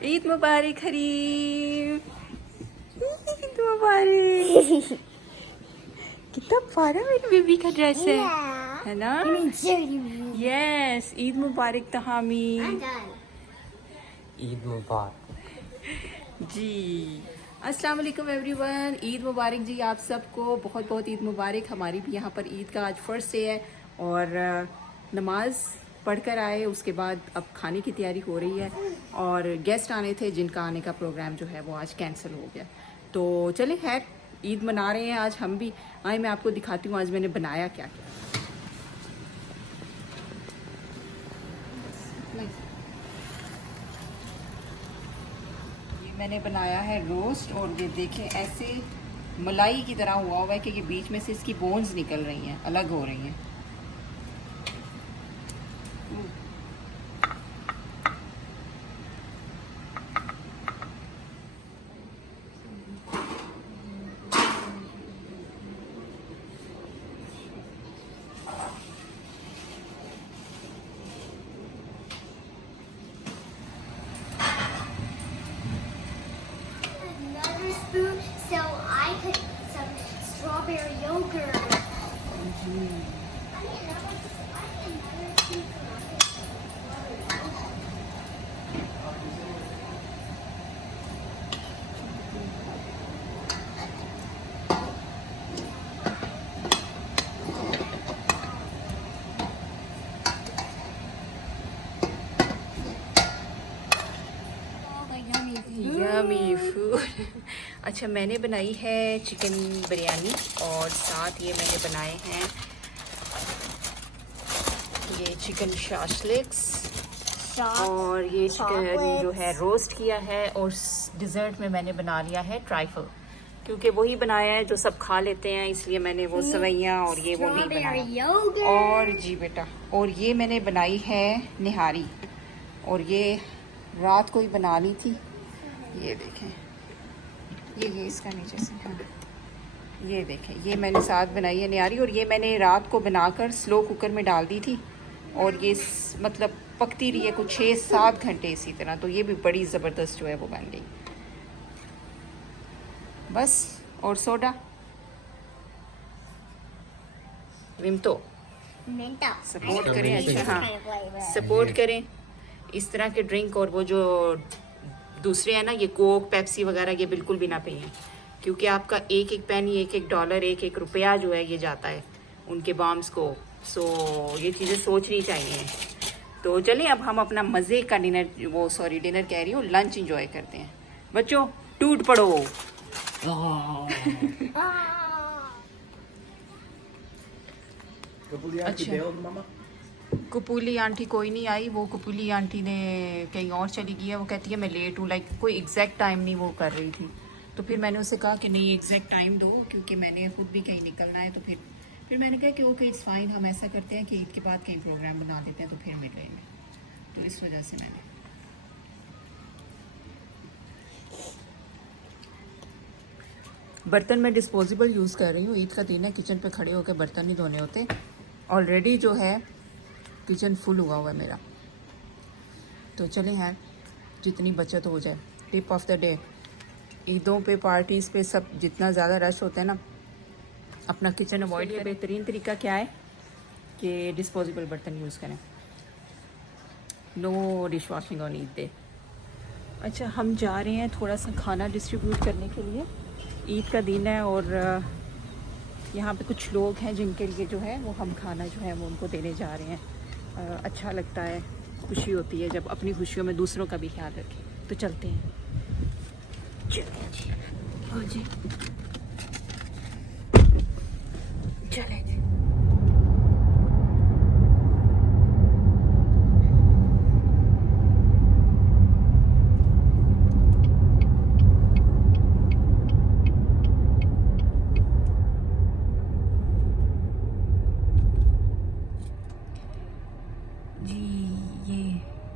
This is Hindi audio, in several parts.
ईद मुबारक हरीफ, ईद मुबारक। कितना प्यारा मेरी बेबी का ड्रेस है ना? यस, ईद मुबारक तहामी। ईद मुबारक जी, अस्सलाम वालेकुम एवरीवन। ईद मुबारक जी आप सबको, बहुत बहुत ईद मुबारक। हमारी भी यहाँ पर ईद का आज फर्स्ट डे है और नमाज पढ़कर आए, उसके बाद अब खाने की तैयारी हो रही है और गेस्ट आने थे जिनका आने का प्रोग्राम जो है वो आज कैंसिल हो गया। तो चले खैर, ईद मना रहे हैं आज हम भी। आए मैं आपको दिखाती हूँ आज मैंने बनाया क्या क्या। ये मैंने बनाया है रोस्ट और ये देखें ऐसे मलाई की तरह हुआ है कि ये बीच में से इसकी बोन्स निकल रही हैं, अलग हो रही हैं। Spoon so I could some strawberry yogurt. Yummy food. अच्छा, मैंने बनाई है चिकन बिरयानी और साथ ये मैंने बनाए हैं ये चिकन शाशलिक्स और ये चिकन जो है रोस्ट किया है और डिज़र्ट में मैंने बना लिया है ट्राइफल, क्योंकि वही बनाया है जो सब खा लेते हैं, इसलिए मैंने वो सवैयाँ और ये वो नहीं बनाया। और जी बेटा, और ये मैंने बनाई है निहारी और ये रात को ही बना ली थी। ये देखें, ये इसका नीचे से, हाँ ये देखें, ये मैंने साथ बनाई है निहारी और ये मैंने रात को बनाकर स्लो कुकर में डाल दी थी और ये मतलब पकती रही है कुछ 6-7 घंटे इसी तरह। तो ये भी बड़ी ज़बरदस्त जो है वो बन गई। बस, और सोडा विमतो सपोर्ट करें। अच्छा हाँ, सपोर्ट करें इस तरह के ड्रिंक। और वो जो दूसरे हैं ना, ये कोक पेप्सी वगैरह, ये बिल्कुल भी ना पिएं, क्योंकि आपका एक एक पेनी, एक एक डॉलर, एक एक रुपया जो है ये जाता है उनके बॉम्ब्स को। सो ये चीज़ें सोचनी चाहिए। तो चलिए अब हम अपना मज़े का डिनर डिनर कह रही हूँ, लंच इंजॉय करते हैं। बच्चों टूट पड़ो। अच्छा, कपूली आंटी कोई नहीं आई, वो कपूली आंटी ने कहीं और चली गई है। वो कहती है मैं लेट हूँ, लाइक कोई एग्जैक्ट टाइम नहीं वो कर रही थी। तो फिर मैंने उसे कहा कि नहीं एग्जैक्ट टाइम दो, क्योंकि मैंने खुद भी कहीं निकलना है। तो फिर मैंने कहा कि ओके इट्स फाइन, हम ऐसा करते हैं कि ईद के बाद कहीं प्रोग्राम बना देते हैं तो फिर मिल लेंगे। तो इस वजह से मैंने बर्तन में डिस्पोजेबल यूज़ कर रही हूँ। ईद का दिन है, किचन पे खड़े होकर बर्तन नहीं धोने होते। ऑलरेडी जो है किचन फुल हुआ हुआ है मेरा। तो चलें यार, जितनी बचत हो जाए। टिप ऑफ द डे, ईदों पे पार्टीज़ पे सब जितना ज़्यादा रश होता है ना, अपना किचन अवॉइड करें। बेहतरीन तरीका क्या है कि डिस्पोजेबल बर्तन यूज़ करें। No dish washing on Eid day. अच्छा, हम जा रहे हैं थोड़ा सा खाना डिस्ट्रीब्यूट करने के लिए। ईद का दिन है और यहाँ पे कुछ लोग हैं जिनके लिए जो है वो हम खाना जो है वो उनको देने जा रहे हैं। अच्छा लगता है, खुशी होती है जब अपनी खुशियों में दूसरों का भी ख्याल रखें। तो चलते हैं, चलिए जी, हाँ जी चलें जी।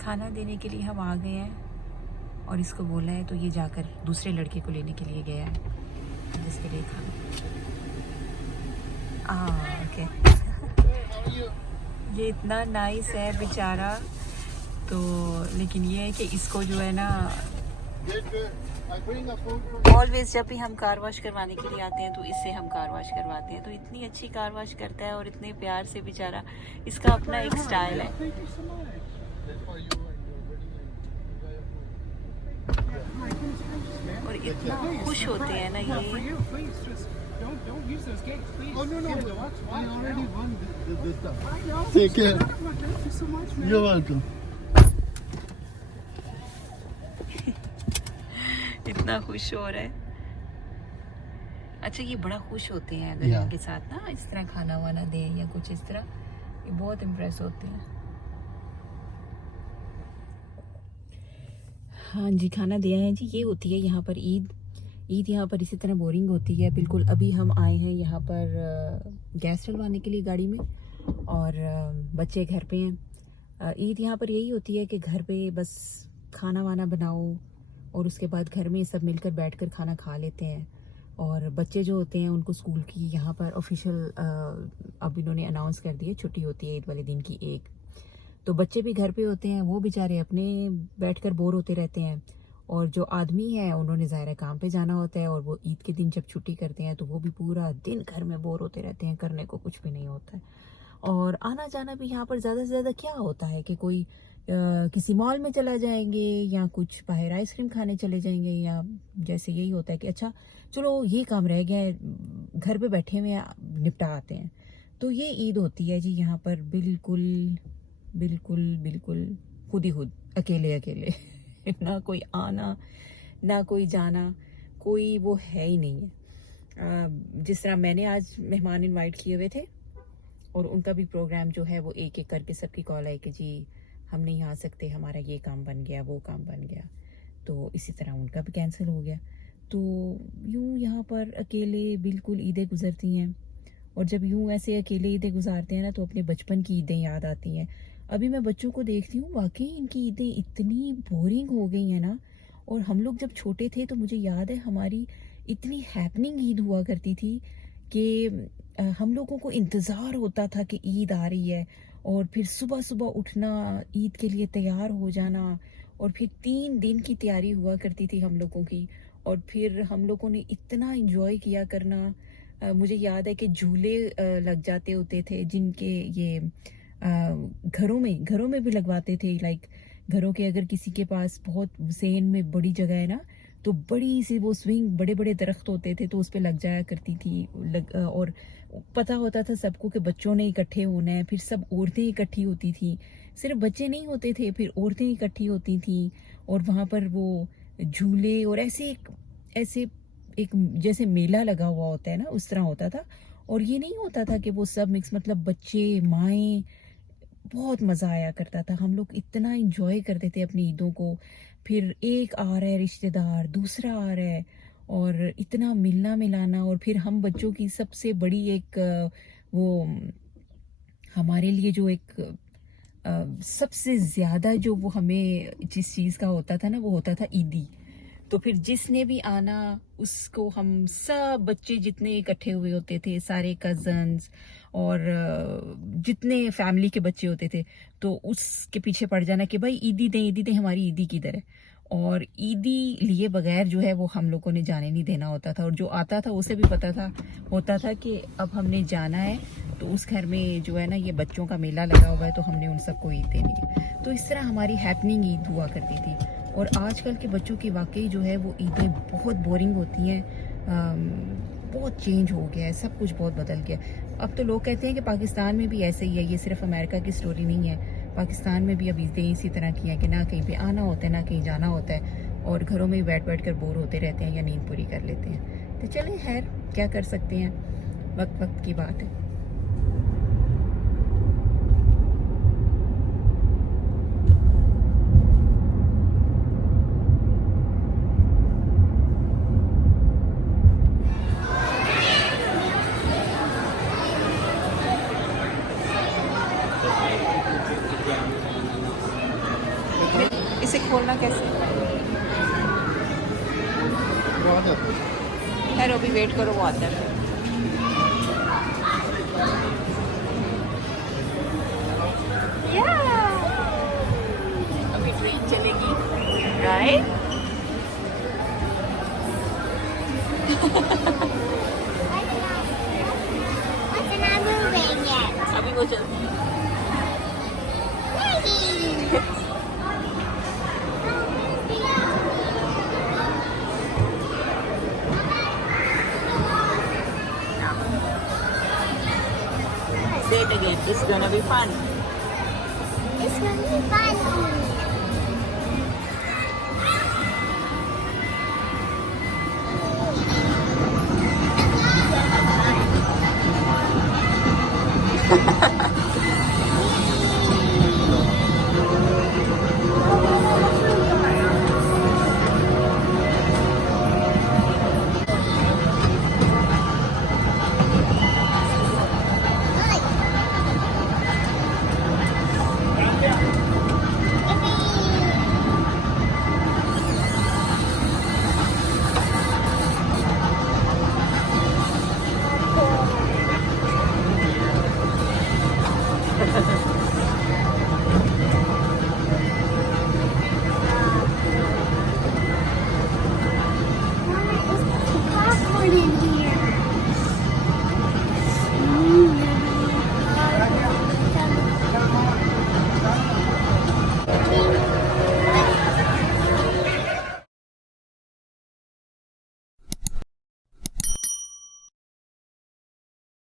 खाना देने के लिए हम आ गए हैं और इसको बोला है तो ये जाकर दूसरे लड़के को लेने के लिए गया है जिसके लिए खाना। ओके, ये इतना नाइस है बेचारा, तो लेकिन ये है कि इसको जो है ना ऑलवेज जब भी हम कार वॉश करवाने के लिए आते हैं तो इससे हम कार वॉश करवाते हैं, तो इतनी अच्छी कार वॉश करता है और इतने प्यार से बेचारा, इसका अपना एक स्टाइल है। और इतना खुश होते हैं ना ये। Don't use those gates, please. Oh, no. I already won this stuff. I know. Take care. Thank you so much, man. You're welcome. इतना खुश हो रहा है। अच्छा, ये बड़ा खुश होते हैं अगर इनके साथ ना इस तरह खाना वाना दे या कुछ इस तरह, ये बहुत इम्प्रेस होते हैं। हाँ जी, खाना दिया है जी। ये होती है यहाँ पर ईद यहाँ पर इसी तरह बोरिंग होती है बिल्कुल। अभी हम आए हैं यहाँ पर गैस डलवाने के लिए गाड़ी में, और बच्चे घर पे हैं। ईद यहाँ पर यही होती है कि घर पे बस खाना वाना बनाओ और उसके बाद घर में सब मिलकर बैठकर खाना खा लेते हैं। और बच्चे जो होते हैं उनको स्कूल की यहाँ पर ऑफिशियल अब इन्होंने अनाउंस कर दिया छुट्टी होती है ईद वाले दिन की एक, तो बच्चे भी घर पे होते हैं, वो बेचारे अपने बैठकर बोर होते रहते हैं। और जो आदमी है उन्होंने ज़ाहिर है काम पे जाना होता है, और वो ईद के दिन जब छुट्टी करते हैं तो वो भी पूरा दिन घर में बोर होते रहते हैं, करने को कुछ भी नहीं होता है। और आना जाना भी यहाँ पर ज़्यादा से ज़्यादा क्या होता है कि कोई किसी मॉल में चला जाएंगे या कुछ बाहर आइसक्रीम खाने चले जाएंगे, या जैसे यही होता है कि अच्छा चलो ये काम रह गया है, घर पे बैठे हुए निपटा आते हैं। तो ये ईद होती है जी यहाँ पर बिल्कुल बिल्कुल बिल्कुल खुद ही खुद, अकेले अकेले ना कोई आना ना कोई जाना, कोई वो है ही नहीं है। जिस तरह मैंने आज मेहमान इनवाइट किए हुए थे और उनका भी प्रोग्राम जो है वो एक एक करके सबकी कॉल आई कि जी हम नहीं आ सकते, हमारा ये काम बन गया, वो काम बन गया, तो इसी तरह उनका भी कैंसिल हो गया। तो यूँ यहाँ पर अकेले बिल्कुल ईदें गुजरती हैं। और जब यूँ ऐसे अकेले ईदें गुजारते हैं ना तो अपने बचपन की ईदें याद आती हैं। अभी मैं बच्चों को देखती हूँ, वाकई इनकी ईदें इतनी बोरिंग हो गई हैं ना। और हम लोग जब छोटे थे तो मुझे याद है हमारी इतनी हैपनिंग ईद हुआ करती थी कि हम लोगों को इंतज़ार होता था कि ईद आ रही है, और फिर सुबह सुबह उठना, ईद के लिए तैयार हो जाना, और फिर 3 दिन की तैयारी हुआ करती थी हम लोगों की। और फिर हम लोगों ने इतना इंजॉय किया करना। मुझे याद है कि झूले लग जाते होते थे जिनके ये घरों में भी लगवाते थे। लाइक घरों के अगर किसी के पास बहुत सेन में बड़ी जगह है ना, तो बड़ी सी वो स्विंग, बड़े बड़े दरख्त होते थे तो उस पे लग जाया करती थी। और पता होता था सबको कि बच्चों ने इकट्ठे होना है, फिर सब औरतें इकट्ठी होती थी, सिर्फ बच्चे नहीं होते थे, फिर औरतें इकट्ठी होती थी। और वहाँ पर वो झूले और ऐसे एक जैसे मेला लगा हुआ होता है ना, उस तरह होता था। और ये नहीं होता था कि वो सब मिक्स, मतलब बच्चे माएँ, बहुत मज़ा आया करता था। हम लोग इतना इंजॉय करते थे अपनी ईदों को। फिर एक आ रहा है रिश्तेदार, दूसरा आ रहा है, और इतना मिलना मिलाना। और फिर हम बच्चों की सबसे बड़ी एक वो हमारे लिए जो एक सबसे ज़्यादा जो वो हमें जिस चीज़ का होता था ना, वो होता था ईदी। तो फिर जिसने भी आना उसको हम सब बच्चे जितने इकट्ठे हुए होते थे, सारे कज़न्स और जितने फैमिली के बच्चे होते थे, तो उसके पीछे पड़ जाना कि भाई ईदी दें, हमारी ईदी किधर है। और ईदी लिए बगैर जो है वो हम लोगों ने जाने नहीं देना होता था। और जो आता था उसे भी पता होता था कि अब हमने जाना है, तो उस घर में जो है ना ये बच्चों का मेला लगा हुआ है, तो हमने उन सबको ईद देनी है। तो इस तरह हमारी हैपनिंग ईद हुआ करती थी। और आजकल के बच्चों की वाकई जो है वो ईदें बहुत बोरिंग होती हैं। बहुत चेंज हो गया है, सब कुछ बहुत बदल गया। अब तो लोग कहते हैं कि पाकिस्तान में भी ऐसे ही है, ये सिर्फ अमेरिका की स्टोरी नहीं है। पाकिस्तान में भी अब ईदें इसी तरह की हैं कि ना कहीं पे आना होता है ना कहीं जाना होता है, और घरों में बैठ कर बोर होते रहते हैं या नींद पूरी कर लेते हैं। तो चलें, खैर क्या कर सकते हैं, वक्त की बात है। इसे खोलना कैसे? खैर अभी वेट करो, वो आता है। right? What's not moving yet? अभी वो चलती है. Say it again. It's gonna be fun. It's gonna be fun.